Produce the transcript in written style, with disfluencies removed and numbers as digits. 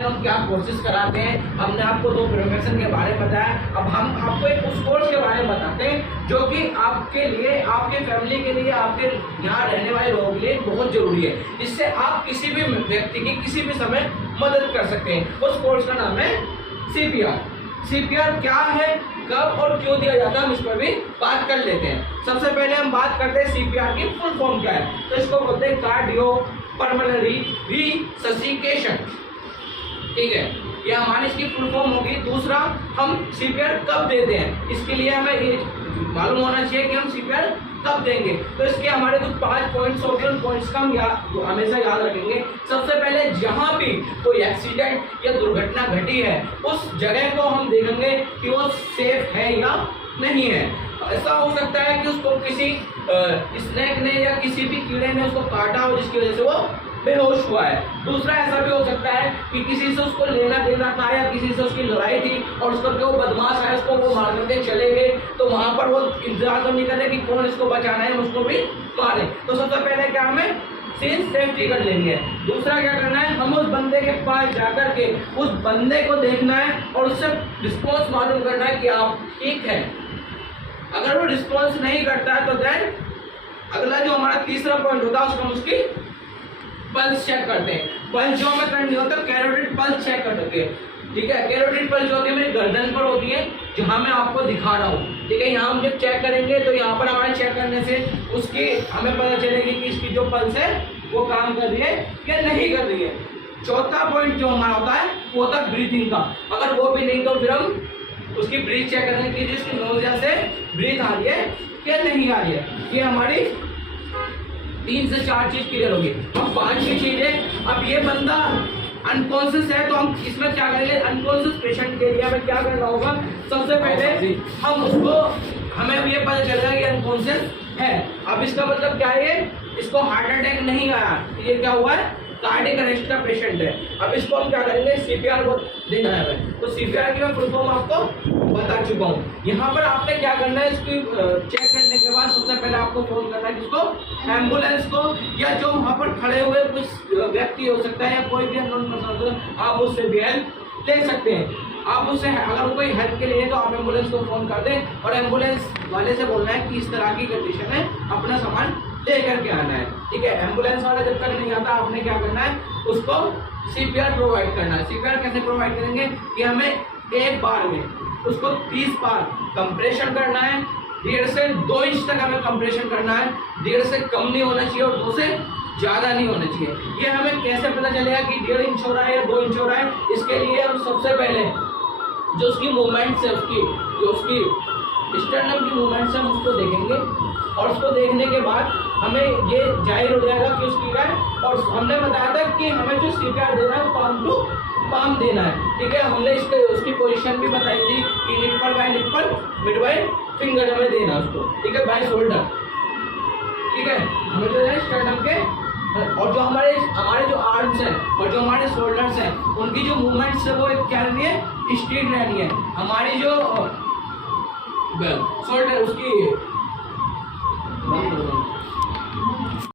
हम क्या कोर्सेज कराते हैं, हमने आपको 2 प्रोफेशन के बारे में बताया। अब हम आपको एक उस कोर्स के बारे में बताते हैं जो कि आपके लिए, आपके फैमिली के लिए, आपके यहाँ रहने वाले लोगों के लिए बहुत जरूरी है। इससे आप किसी भी व्यक्ति की किसी भी समय मदद कर सकते हैं। उस कोर्स का नाम है CPR। CPR क्या है, कब और क्यों दिया जाता है, हम इस पर भी बात कर लेते हैं। सबसे पहले हम बात करते हैं CPR की फुल फॉर्म क्या है। तो इसको बोलते हैं कार्डियो पल्मोनरी रिससिटेशन। ठीक है, ये हमारी इसकी फुल फॉर्म होगी। दूसरा, हम CPR कब देते हैं, इसके लिए हमें ये मालूम होना चाहिए कि हम CPR कब देंगे। तो इसके हमारे कुछ 5 पॉइंट्स होंगे, उन पॉइंट्स का हम हमेशा याद रखेंगे। सबसे पहले जहाँ भी कोई एक्सीडेंट या दुर्घटना घटी है उस जगह को हम देखेंगे कि वो सेफ है या नहीं है। ऐसा हो सकता है कि उसको किसी स्नेक ने या किसी भी कीड़े ने उसको काटा हो जिसकी वजह से वो बेहोश हुआ है। दूसरा, ऐसा भी हो सकता है कि किसी से उसको लेना देना था या किसी से उसकी लड़ाई थी और उस पर वो बदमाश है, उसको वो मार करके चले गए, तो वहां पर वो इंतजार तो नहीं कर रहे कि कौन इसको बचाना है, उसको भी मारे। तो सबसे पहले क्या हमें सीन सेफ्टी कर लेनी है। दूसरा क्या करना है, हम उस बंदे के पास जाकर के उस बंदे को देखना है और उससे रिस्पॉन्स मालूम करना है कि आप ठीक है। अगर वो रिस्पॉन्स नहीं करता है तो देन अगला जो हमारा तीसरा पॉइंट होता है उसको हम उसकी पल्स चेक करते हैं। पल्स जो हमें करनी होता है कैरोटिड पल्स चेक करते हैं। ठीक है, कैरोटिड पल्स जो होती है मेरी गर्दन पर होती है, जहां मैं आपको दिखा रहा हूँ। ठीक है, यहाँ हम जब चेक करेंगे तो यहाँ पर हमारे चेक करने से उसकी हमें पता चलेगी कि इसकी जो पल्स है वो काम कर रही है या नहीं कर रही है। चौथा पॉइंट जो हमारा होता है वो होता है ब्रीथिंग का। अगर वो भी नहीं तो फिर हम उसकी ब्रीथ चेक करेंगे कि जिसकी नोज़ से ब्रीथ आ रही है या नहीं आ रही है। ये हमारी 3 से 4 चीज क्लियर होगी। अब 5वीं चीज है, अब ये बंदा अनकॉन्शियस है तो हम इसमें क्या करेंगे, अनकॉन्शियस पेशेंट के लिए हमें क्या करना होगा। सबसे पहले हम उसको, हमें ये पता चलेगा कि अनकॉन्शियस है। अब इसका मतलब क्या है, इसको हार्ट अटैक नहीं आया, ये क्या हुआ है, कार्डियक अरेस्ट का पेशेंट है। अब इसको हम क्या करेंगे, CPR को देना है। तो CPR की मैं फुल फॉर्म आपको बता चुका हूँ। यहाँ पर आपने क्या करना है, इसकी चेक करने के बाद सबसे पहले आपको फोन करना है किसको, एम्बुलेंस को, या जो वहाँ पर खड़े हुए कुछ व्यक्ति हो सकता है या कोई भी अननोन पर्सन हो सकता है, आप उससे भी हेल्प ले सकते हैं। आप उससे अगर कोई हेल्प के लिए तो आप एम्बुलेंस को फोन कर दें और एम्बुलेंस वाले से बोलना है कि इस तरह की कंडीशन है, अपना सामान लेकर के आना है। ठीक है, एम्बुलेंस वाला जब तक नहीं आता आपने क्या करना है, उसको CPR प्रोवाइड करना है। CPR कैसे प्रोवाइड करेंगे कि हमें एक बार में उसको 30 बार कंप्रेशन करना है। 1.5 से 2 इंच तक हमें कंप्रेशन करना है। 1.5 से कम नहीं होना चाहिए और 2 से ज़्यादा नहीं होना चाहिए। ये हमें कैसे पता चलेगा कि 1.5 इंच हो रहा है या 2 इंच हो रहा है, इसके लिए हम सबसे पहले जो उसकी मूवमेंट्स है, उसकी स्टर्नम की मूवमेंट्स हम उसको देखेंगे और उसको देखने के बाद हमें ये जाहिर हो जाएगा कि उसकी क्या है। और हमने बताया था कि हमें जो CPR देना है पाम टू पाम देना है। ठीक है, हमने उसकी पोजीशन भी बताई थी कि nipple by nipple, mid by finger हमें देना उसको। ठीक है, बाय शोल्डर। ठीक है, हमें जो है स्टर्नम के और जो हमारे जो आर्म्स हैं और जो हमारे शोल्डर्स हैं उनकी जो मूवमेंट्स है वो क्या रहनी है, स्ट्रेट रहनी है। हमारी जो शोल्डर उसकी